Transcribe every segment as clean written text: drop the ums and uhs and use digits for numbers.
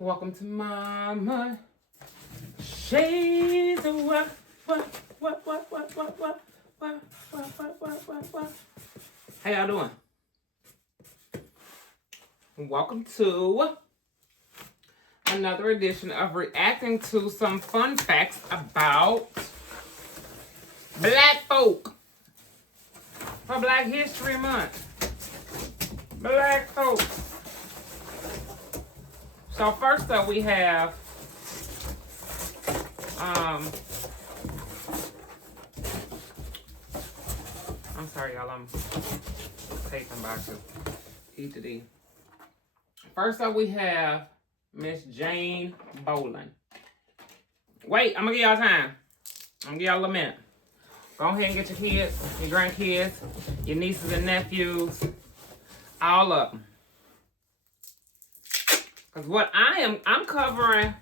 Welcome to Mama Shades of what? How y'all doing? Welcome to another edition of reacting to some fun facts about Black folk for Black History Month. Black folk. So first up we have I'm sorry y'all, I'm taping back to E to D. First up we have Miss Jane Bolin. Wait, I'm gonna give y'all time. I'm gonna give y'all a minute. Go ahead and get your kids, your grandkids, your nieces and nephews, all of them. Because what I'm covering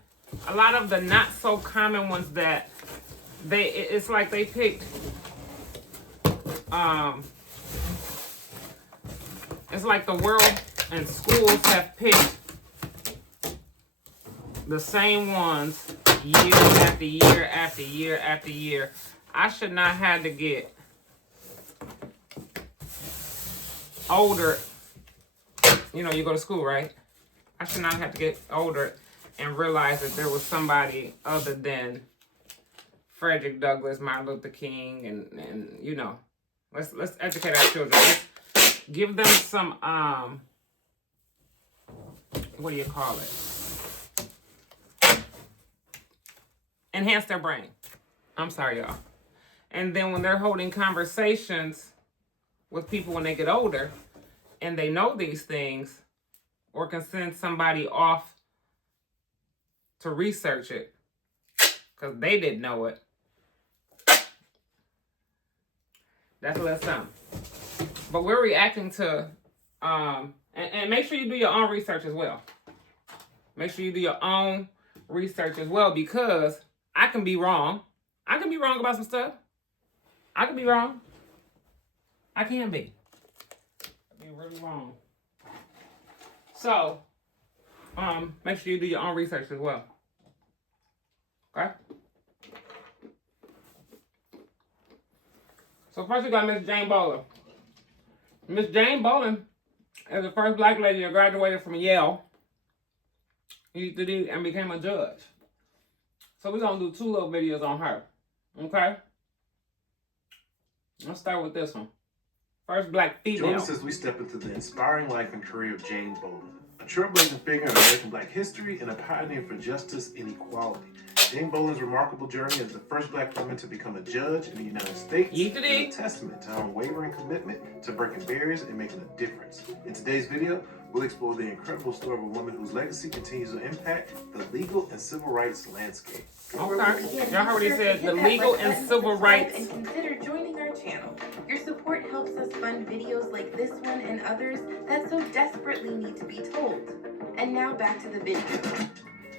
a lot of the not so common ones that it's like they picked, it's like the world and schools have picked the same ones year after year after year after year. I should not have to get older. You know, you go to school, right? I should not have to get older and realize that there was somebody other than Frederick Douglass, Martin Luther King, and you know, let's educate our children. Let's give them some what do you call it? Enhance their brain. I'm sorry, y'all. And then when they're holding conversations with people when they get older and they know these things, or can send somebody off to research it because they didn't know it. That's a little something. But we're reacting to, and make sure you do your own research as well. Make sure you do your own research as well, because I can be wrong. I can be wrong about some stuff. I can be wrong. I can be. I can be really wrong. So, make sure you do your own research as well. Okay? So first we got Miss Jane Bolin. Miss Jane Bolin is the first Black lady that graduated from Yale and became a judge. So we're going to do 2 little videos on her. Okay? Let's start with this one. First Black female. Join us as we step into the inspiring life and career of Jane Bolin, a trailblazing figure in American Black history and a pioneer for justice and equality. Jane Bolin's remarkable journey as the first Black woman to become a judge in the United States is a testament to her unwavering commitment to breaking barriers and making a difference. In today's video, we'll explore the incredible story of a woman whose legacy continues to impact the legal and civil rights landscape. Okay. Y'all heard what he said, the legal and civil rights. And consider joining our channel. Your support helps us fund videos like this one and others that so desperately need to be told. And now back to the video.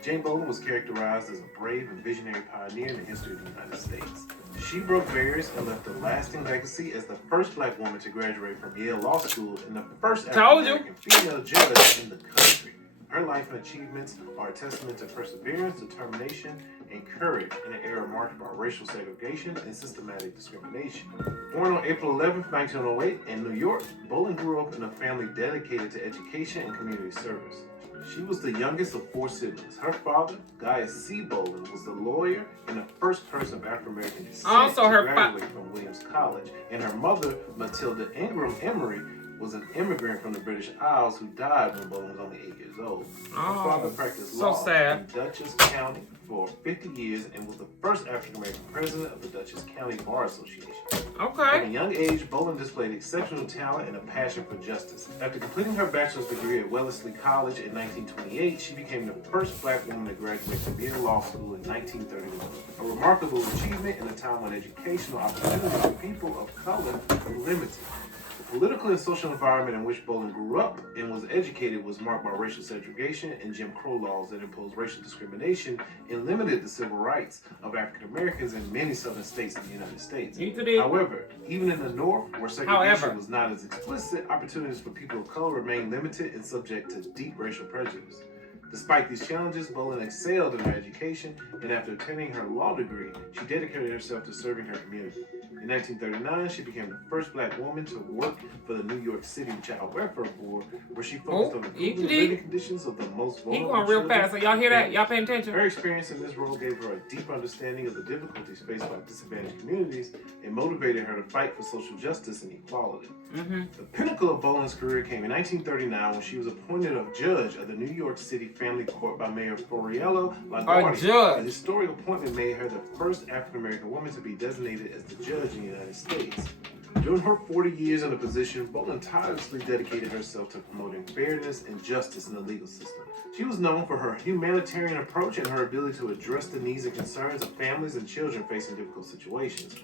Jane Bolin was characterized as a brave and visionary pioneer in the history of the United States. She broke barriers and left a lasting legacy as the first Black woman to graduate from Yale Law School and the first African-American female judge in the country. Her life and achievements are a testament to perseverance, determination, and courage in an era marked by racial segregation and systematic discrimination. Born on April 11, 1908 in New York, Bolin grew up in a family dedicated to education and community service. She was the youngest of 4 siblings. Her father, Gaius C. Bolin, was the lawyer and the first person of African-American descent to graduate from Williams College. And her mother, Matilda Ingram Emory, was an immigrant from the British Isles who died when Bolin was only 8 years old. Her father practiced law in Dutchess County for 50 years and was the first African-American president of the Dutchess County Bar Association. Okay. At a young age, Bolin displayed exceptional talent and a passion for justice. After completing her bachelor's degree at Wellesley College in 1928, she became the first Black woman to graduate from Yale Law School in 1931. A remarkable achievement in a time when educational opportunities for people of color were limited. The political and social environment in which Bolin grew up and was educated was marked by racial segregation and Jim Crow laws that imposed racial discrimination and limited the civil rights of African Americans in many southern states in the United States. However, even in the North, where segregation was not as explicit, opportunities for people of color remained limited and subject to deep racial prejudice. Despite these challenges, Bolin excelled in her education, and after obtaining her law degree, she dedicated herself to serving her community. In 1939, she became the first black woman to work for the New York City Child Welfare Board, where she focused on improving the living conditions of the most vulnerable children. He going real fast, so y'all hear that? Y'all paying attention? Her experience in this role gave her a deep understanding of the difficulties faced by disadvantaged communities and motivated her to fight for social justice and equality. The pinnacle of Bolin's career came in 1939 when she was appointed a judge of the New York City Family Court by Mayor Floriello LaGuardia. The historic appointment made her the first African-American woman to be designated as the judge in the United States. During her 40 years in the position, Bolin tirelessly dedicated herself to promoting fairness and justice in the legal system. She was known for her humanitarian approach and her ability to address the needs and concerns of families and children facing difficult situations.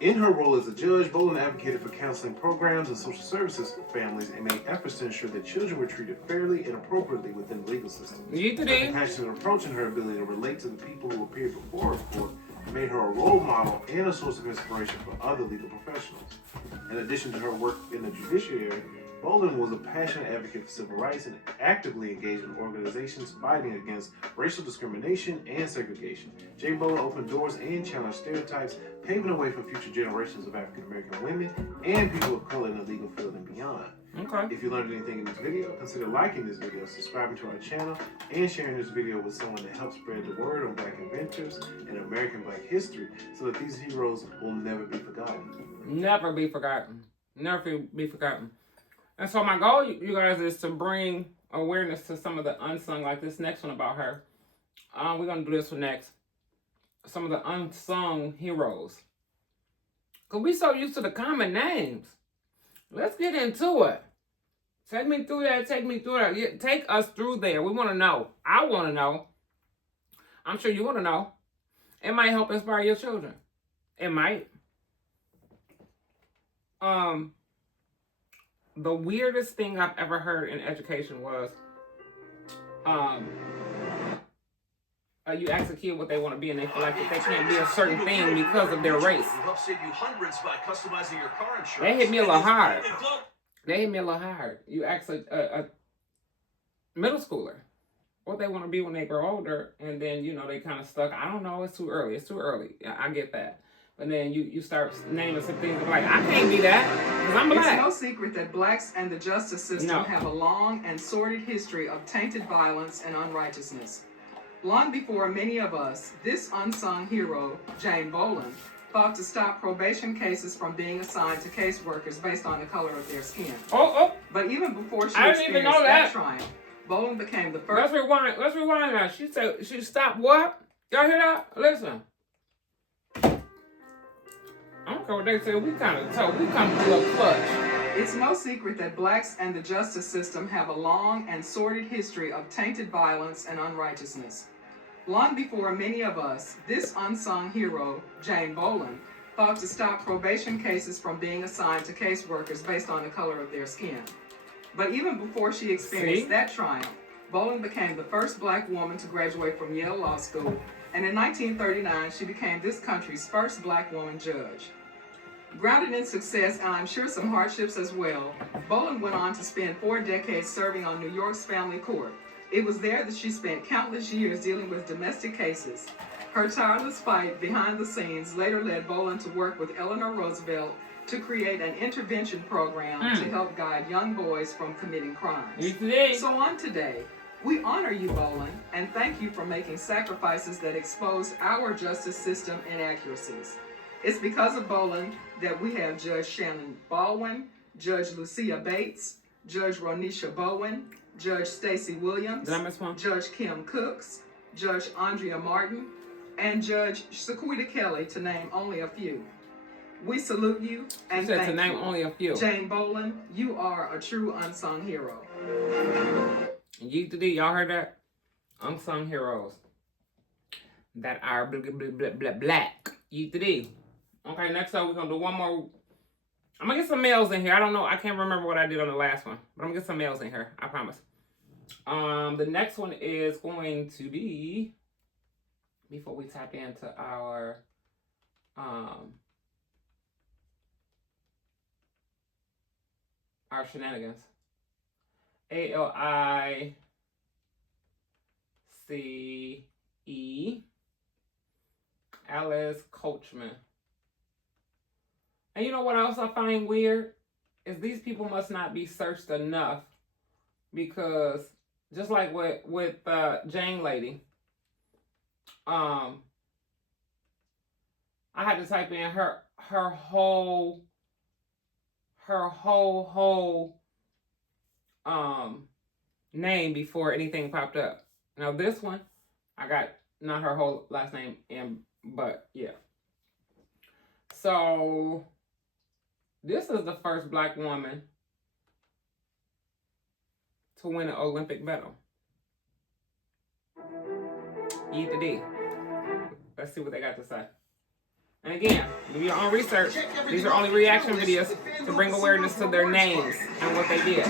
In her role as a judge, Bolin advocated for counseling programs and social services for families and made efforts to ensure that children were treated fairly and appropriately within the legal system. Her compassionate approach and her ability to relate to the people who appeared before her court made her a role model and a source of inspiration for other legal professionals. In addition to her work in the judiciary, Bolin was a passionate advocate for civil rights and actively engaged in organizations fighting against racial discrimination and segregation. J. Bolin opened doors and challenged stereotypes, paving the way for future generations of African American women and people of color in the legal field and beyond. If you learned anything in this video, consider liking this video, subscribing to our channel, and sharing this video with someone to help spread the word on Black inventors and American Black history so that these heroes will never be forgotten. Never be forgotten. Never be forgotten. And so my goal, you guys, is to bring awareness to some of the unsung, like this next one about her. We're going to do this one next. Some of the unsung heroes. Because we so used to the common names. Let's get into it. Take me through that. Take me through that. Yeah, take us through there. We want to know. I want to know. I'm sure you want to know. It might help inspire your children. It might. The weirdest thing I've ever heard in education was, you ask a kid what they want to be, and they feel like that they can't be a certain thing because of their race. They hit me a little hard. You ask a middle schooler what they want to be when they grow older, and then, they kind of stuck. I don't know, it's too early. I get that. But then you start naming some things like, I can't be that because I'm black. It's no secret that blacks and the justice system have a long and sordid history of tainted violence and unrighteousness. Long before many of us, this unsung hero, Jane Bolin, fought to stop probation cases from being assigned to caseworkers based on the color of their skin. But even before she experienced that triumph, Bolin became the first... Let's rewind that. She said she stopped what? Y'all hear that? Listen. I don't care what they say. We kind of tough. We come to a clutch. It's no secret that blacks and the justice system have a long and sordid history of tainted violence and unrighteousness. Long before many of us, this unsung hero, Jane Bolin, fought to stop probation cases from being assigned to caseworkers based on the color of their skin. But even before she experienced that triumph, Bolin became the first black woman to graduate from Yale Law School, and in 1939, she became this country's first black woman judge. Grounded in success, and I'm sure some hardships as well, Bolin went on to spend 4 decades serving on New York's family court. It was there that she spent countless years dealing with domestic cases. Her tireless fight behind the scenes later led Bolin to work with Eleanor Roosevelt to create an intervention program to help guide young boys from committing crimes. So on today, we honor you, Bolin, and thank you for making sacrifices that exposed our justice system inaccuracies. It's because of Bolin that we have Judge Shannon Baldwin, Judge Lucia Bates, Judge Ronisha Bowen, Judge Stacey Williams, Judge Kim Cooks, Judge Andrea Martin, and Judge Sequita Kelly, to name only a few. We salute you and thank you. To name only a few. Jane Bolin, you are a true unsung hero. Y'all heard that? Unsung heroes that are black. Okay, next up we're gonna do one more. I'm gonna get some males in here. I don't know. I can't remember what I did on the last one, but I'm gonna get some males in here. I promise. The next one is going to be, before we tap into our shenanigans. ALI see. Alice Coachman. And you know what else I find weird? Is these people must not be searched enough, because just like with Jane Lady, I had to type in her whole name before anything popped up. Now this one, I got not her whole last name in, but yeah. So this is the first Black woman to win an Olympic medal. Eat the D. Let's see what they got to say. And again, do your own research. These are only reaction videos to bring awareness to their names and what they did.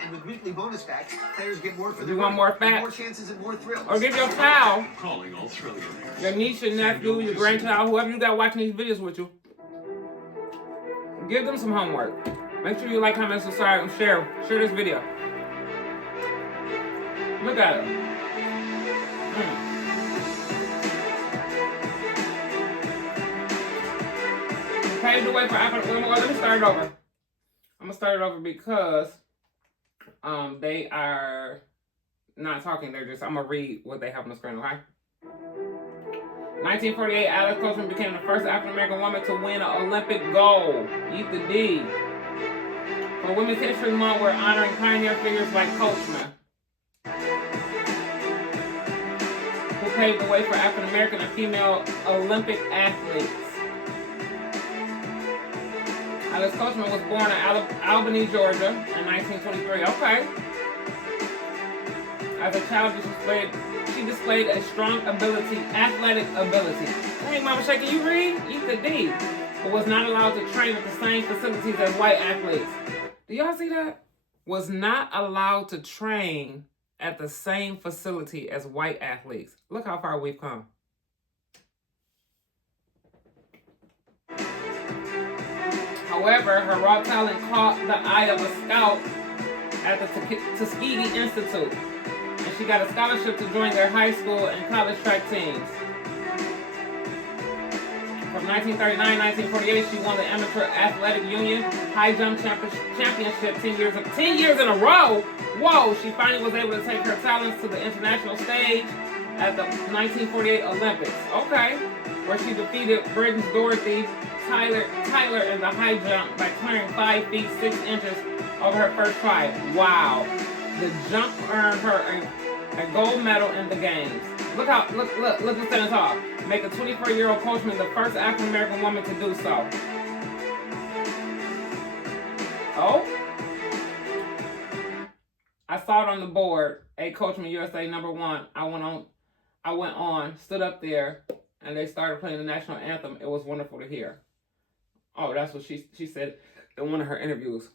And with weekly bonus facts, players get more for You want more facts? more chances and more thrills. Or give your child, Calling all trillionaires. your niece, your nephew, your grandchild, whoever you got watching these videos with you, give them some homework. Make sure you like, comment, subscribe, and share this video. Look at it. Paved the way for Africa. Let me start it over. I'm gonna start it over because they are not talking. They're just. I'm gonna read what they have on the screen. Okay. 1948, Alice Coachman became the first African American woman to win an Olympic gold. Eat the D. For Women's History Month, we're honoring pioneer figures like Coachman, who paved the way for African American and female Olympic athletes. Alice Coachman was born in Albany, Georgia in 1923. Okay. As a child, she displayed a strong athletic ability. Hey, Mama Shaker, you read? Eat the D. But was not allowed to train at the same facilities as white athletes. Do y'all see that? Was not allowed to train at the same facility as white athletes. Look how far we've come. However, her raw talent caught the eye of a scout at the Tuskegee Institute, and she got a scholarship to join their high school and college track teams. From 1939-1948, she won the Amateur Athletic Union High Jump Championship 10 years in a row. Whoa! She finally was able to take her talents to the international stage at the 1948 Olympics. Okay, where she defeated Britain's Dorothy Tyler in the high jump by clearing 5 feet 6 inches over her first try. Wow! The jump earned her a gold medal in the games. Look who's standing tall. Make a 24-year-old Coachman the first African American woman to do so. Oh, I saw it on the board. A Coachman USA #1. I went on, stood up there, and they started playing the national anthem. It was wonderful to hear. Oh, that's what she said in one of her interviews.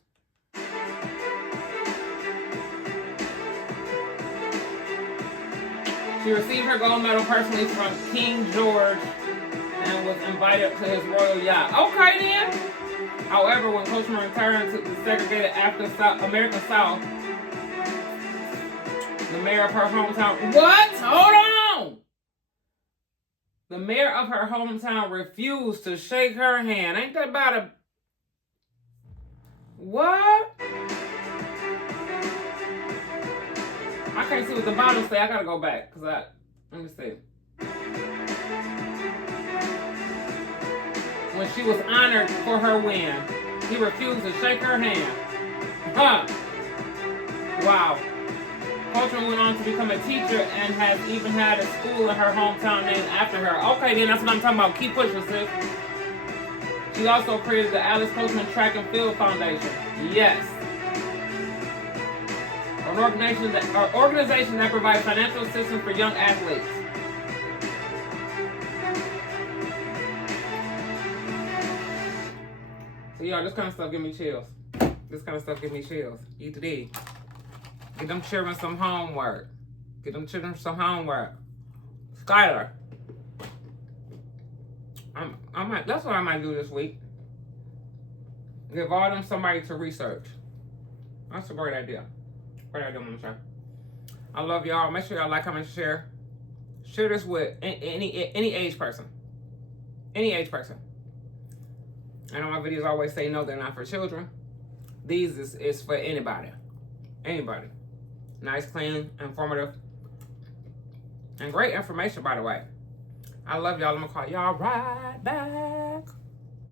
She received her gold medal personally from King George and was invited to his royal yacht. Okay then. However, when Coachman returned to the segregated American South, the mayor of her hometown... What? Hold on! The mayor of her hometown refused to shake her hand. Ain't that about a... What? I can't see what the bottom say. I gotta go back let me see. When she was honored for her win, he refused to shake her hand. Huh? Wow. Coachman went on to become a teacher and has even had a school in her hometown named after her. Okay, then that's what I'm talking about. Keep pushing, sis. She also created the Alice Coachman Track and Field Foundation. Yes. An organization that provides financial assistance for young athletes. So y'all, this kind of stuff give me chills. Eat the D. Get them children some homework. Skylar. That's what I might do this week. Give all them somebody to research. That's a great idea. Mama Shaw. I love y'all. Make sure y'all like, comment, share. Share this with any age person. Any age person. I know my videos always say no, they're not for children. These is for anybody. Anybody. Nice, clean, informative, and great information, by the way. I love y'all. I'm going to call y'all right back.